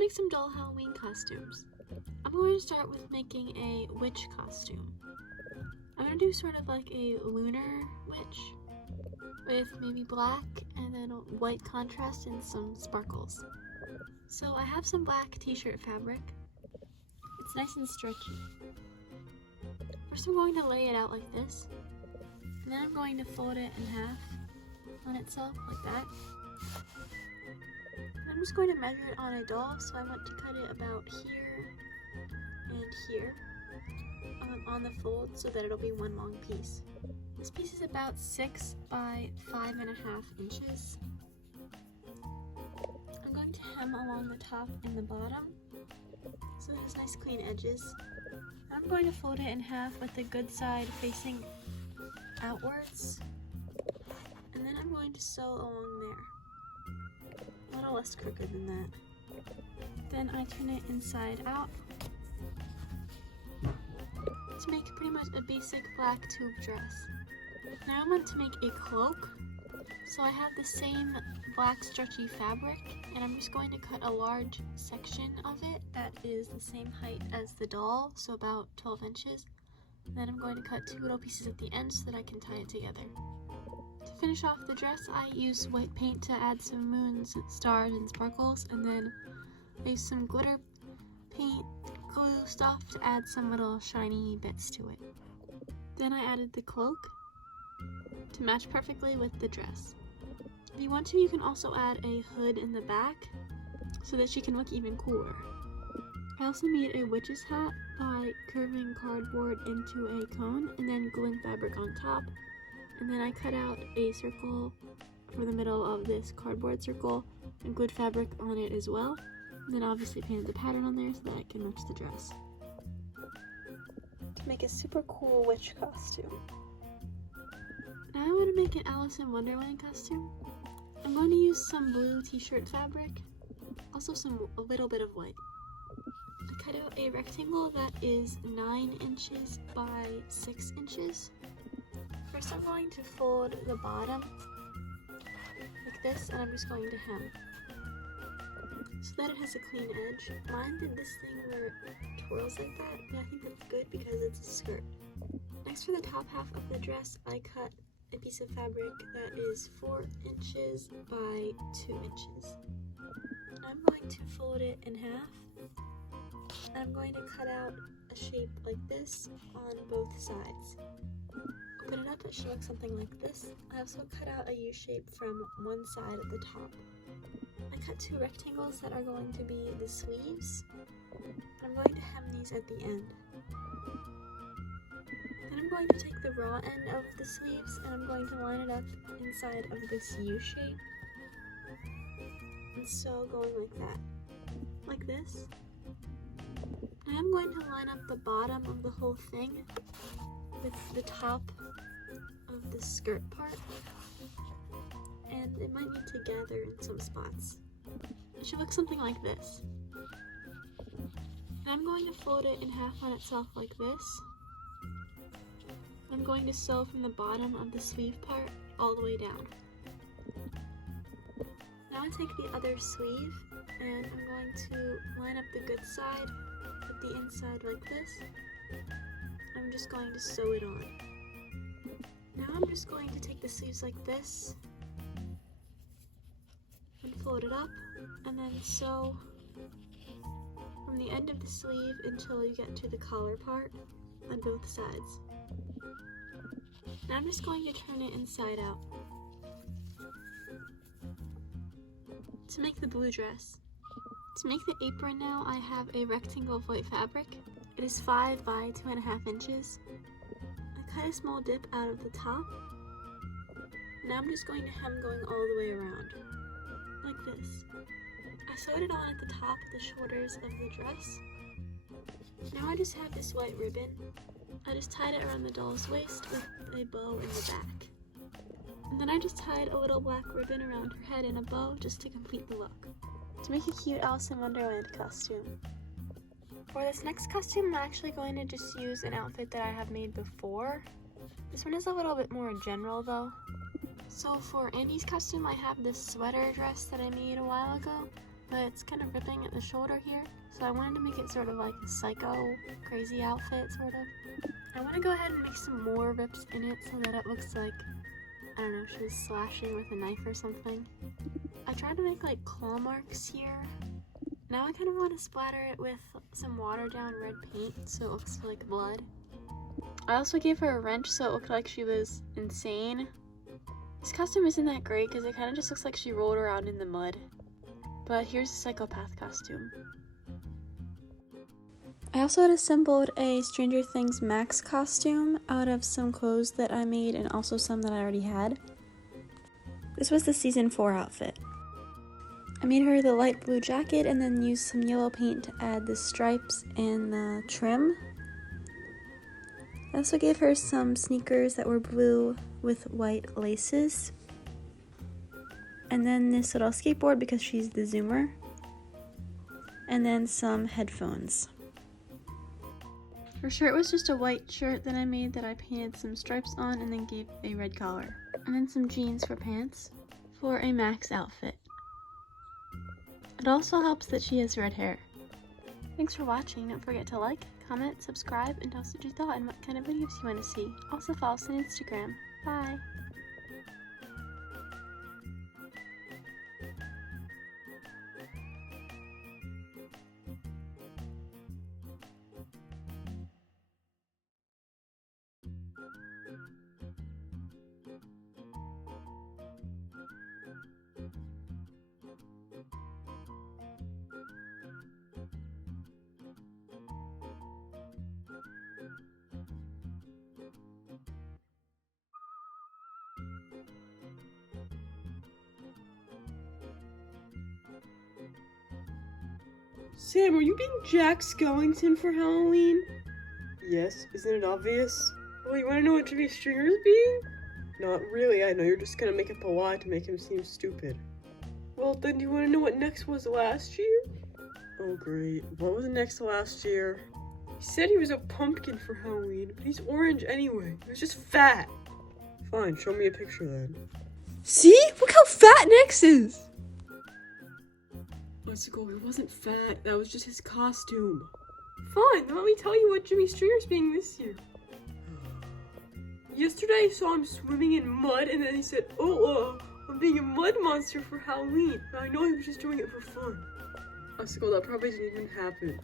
make some doll Halloween costumes. I'm going to start with making a witch costume. I'm going to do sort of like a lunar witch with maybe black and then a white contrast and some sparkles. So I have some black t-shirt fabric. It's nice and stretchy. First I'm going to lay it out like this, and then I'm going to fold it in half on itself like that. And I'm just going to measure it on a doll, so I want to cut it about here and here on the fold so that it'll be one long piece. This piece is about 6 by 5.5 inches. I'm going to hem along the top and the bottom so it has nice clean edges. I'm going to fold it in half with the good side facing outwards, and then I'm going to sew along there, a little less crooked than that. Then I turn it inside out to make pretty much a basic black tube dress. Now I want to make a cloak, so I have the same black stretchy fabric, and I'm just going to cut a large section of it that is the same height as the doll, so about 12 inches. And then I'm going to cut 2 little pieces at the end so that I can tie it together. To finish off the dress, I use white paint to add some moons, stars, and sparkles, and then I use some glitter paint glue stuff to add some little shiny bits to it. Then I added the cloak to match perfectly with the dress. If you want to, you can also add a hood in the back so that she can look even cooler. I also made a witch's hat by curving cardboard into a cone and then gluing fabric on top. And then I cut out a circle for the middle of this cardboard circle and glued fabric on it as well. And then obviously painted the pattern on there so that it can match the dress. To make a super cool witch costume. Now I want to make an Alice in Wonderland costume. I'm going to use some blue t-shirt fabric, also a little bit of white. I cut out a rectangle that is 9 inches by 6 inches. First I'm going to fold the bottom like this, and I'm just going to hem so that it has a clean edge. Mine did this thing where it twirls like that, but I think that's good because it's a skirt. Next, for the top half of the dress, I cut a piece of fabric that is 4 inches by 2 inches. And I'm going to fold it in half, and I'm going to cut out a shape like this on both sides. Open it up, it should look something like this. I also cut out a U shape from one side at the top. I cut 2 rectangles that are going to be the sleeves, and I'm going to hem these at the end. Then I'm going to take the raw end of the sleeves and I'm going to line it up inside of this U shape, and sew going like that, like this. And I'm going to line up the bottom of the whole thing with the top of the skirt part, and it might need to gather in some spots. It should look something like this. And I'm going to fold it in half on itself like this. I'm going to sew from the bottom of the sleeve part all the way down. Now I take the other sleeve and I'm going to line up the good side with the inside like this. I'm just going to sew it on. Now I'm just going to take the sleeves like this and fold it up, and then sew from the end of the sleeve until you get to the collar part on both sides. Now I'm just going to turn it inside out. To make the blue dress. To make the apron now, I have a rectangle of white fabric. It is 5 by 2.5 inches. I cut a small dip out of the top. Now I'm just going to hem going all the way around, like this. I sewed it on at the top, the shoulders of the dress. Now I just have this white ribbon. I just tied it around the doll's waist with a bow in the back. And then I just tied a little black ribbon around her head in a bow just to complete the look. To make a cute Alice in Wonderland costume. For this next costume, I'm actually going to just use an outfit that I have made before. This one is a little bit more general though. So for Andy's costume, I have this sweater dress that I made a while ago. but it's kind of ripping at the shoulder here. So I wanted to make it sort of like a psycho, crazy outfit, sort of. I want to go ahead and make some more rips in it so that it looks like, I don't know, she was slashing with a knife or something. I tried to make like claw marks here. Now I kind of want to splatter it with some watered down red paint so it looks like blood. I also gave her a wrench so it looked like she was insane. This costume isn't that great because it kind of just looks like she rolled around in the mud. But here's a Psychopath costume. I also had assembled a Stranger Things Max costume out of some clothes that I made and also some that I already had. This was the season 4 outfit. I made her the light blue jacket and then used some yellow paint to add the stripes and the trim. I also gave her some sneakers that were blue with white laces. And then this little skateboard because she's the zoomer. And then some headphones. Her shirt was just a white shirt that I made that I painted some stripes on and then gave a red collar. And then some jeans for pants for a Max outfit. It also helps that she has red hair. Thanks for watching. Don't forget to like, comment, subscribe, and tell us what you thought and what kind of videos you want to see. Also follow us on Instagram. Bye! Sam, are you being Jack Skellington for Halloween? Yes, isn't it obvious? Well, you wanna know what Jimmy Stringer's being? Not really, I know, you're just gonna make up a lie to make him seem stupid. Well, then do you wanna know what next was last year? Oh great, what was next last year? He said he was a pumpkin for Halloween, but he's orange anyway. He was just fat. Fine, show me a picture then. See? Look how fat Nex is! Icicle, he wasn't fat. That was just his costume. Fine, then let me tell you what Jimmy Stringer's being this year. Yesterday I saw him swimming in mud and then he said, I'm being a mud monster for Halloween. But I know he was just doing it for fun. Icicle, that probably didn't even happen.